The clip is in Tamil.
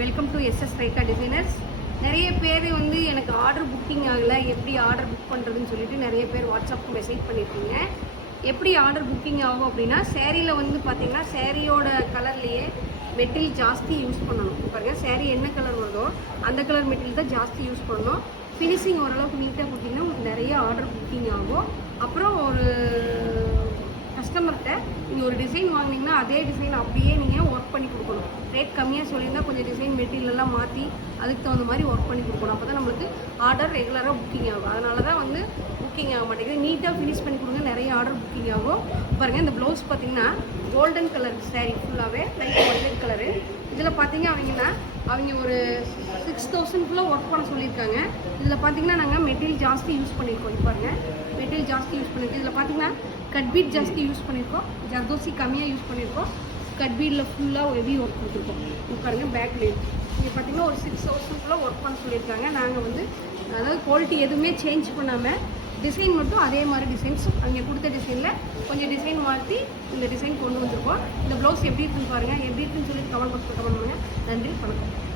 Welcome to SS Rekha designers. நிறைய பேர் வந்து எனக்கு ஆர்டர் புக்கிங் ஆகலை, எப்படி ஆர்டர் புக் பண்ணுறதுன்னு சொல்லிட்டு நிறைய பேர் வாட்ஸ்அப்புக்கு மெசேஜ் பண்ணியிருக்கீங்க. எப்படி ஆர்டர் புக்கிங் ஆகும் அப்படின்னா, சேரீயில் வந்து பார்த்தீங்கன்னா சேரீயோட கலர்லேயே மெட்டீரியல் ஜாஸ்தி யூஸ் பண்ணணும். பாருங்கள், சேரீ என்ன கலர் வருதோ அந்த கலர் மெட்டீரியல் தான் ஜாஸ்தி யூஸ் பண்ணணும். ஃபினிஷிங் ஓரளவுக்கு நீட்டாக கொடுத்தீங்கன்னா உங்களுக்கு நிறைய ஆர்டர் புக்கிங் ஆகும். அப்புறம் ஒரு கஸ்டமர்கிட்ட நீங்கள் ஒரு டிசைன் வாங்கினீங்கன்னா அதே டிசைன் அப்படியே நீங்கள் ஒர்க் பண்ணி கொடுக்கணும். ரேட் கம்மியாக சொல்லியிருந்தால் கொஞ்சம் டிசைன் மெட்டீரியல்லாம் மாற்றி அதுக்கு தகுந்த மாதிரி ஒர்க் பண்ணி கொடுக்கணும். அப்போ தான் நம்மளுக்கு ஆர்டர் ரெகுலராக புக்கிங் ஆகும். அதனால தான் வந்து புக்கிங் ஆக மாட்டேங்குது. நீட்டாக ஃபினிஷ் பண்ணி கொடுங்க, நிறைய ஆர்டர் புக்கிங் ஆகும். பாருங்கள், இந்த ப்ளவுஸ் பார்த்தீங்கன்னா கோல்டன் கலர் சாரீ ஃபுல்லாகவே லைட் கோல்டன் கலரு. இதில் பார்த்தீங்க அவங்க ஒரு 6000 ஒர்க் பண்ண சொல்லியிருக்காங்க. இதில் பார்த்தீங்கன்னா நாங்கள் மெட்டீரியல் ஜாஸ்தி யூஸ் பண்ணியிருக்கோம். பாருங்கள், மெட்டீரியல் ஜாஸ்தி யூஸ் பண்ணியிருக்கோம். இதில் பார்த்தீங்கன்னா கட்பீட் ஜாஸ்தி யூஸ் பண்ணியிருக்கோம், ஜர்தோசி கம்மியாக யூஸ் பண்ணியிருக்கோம். கட்பீடில் ஃபுல்லாக ஹெவி ஒர்க் கொடுத்துருக்கோம். பாருங்கள், பேக்லேயும் இங்கே பார்த்தீங்கன்னா ஒரு 6000 ஒர்க் பண்ண சொல்லியிருக்காங்க. நாங்கள் வந்து அதாவது குவாலிட்டி எதுவுமே சேஞ்ச் பண்ணாமல் டிசைன் மட்டும் அதே மாதிரி டிசைன்ஸ் அங்கே கொடுத்த டிசைனில் கொஞ்சம் டிசைன் மாற்றி இந்த டிசைன் கொண்டு வந்திருக்கோம். இந்த ப்ளவுஸ் எப்படி இருக்குன்னு பாருங்கள். எப்படி இருக்குன்னு சொல்லி கமெண்ட் பாக்ஸில் கமெண்ட் பண்ணுங்கள். நன்றி, வணக்கம்.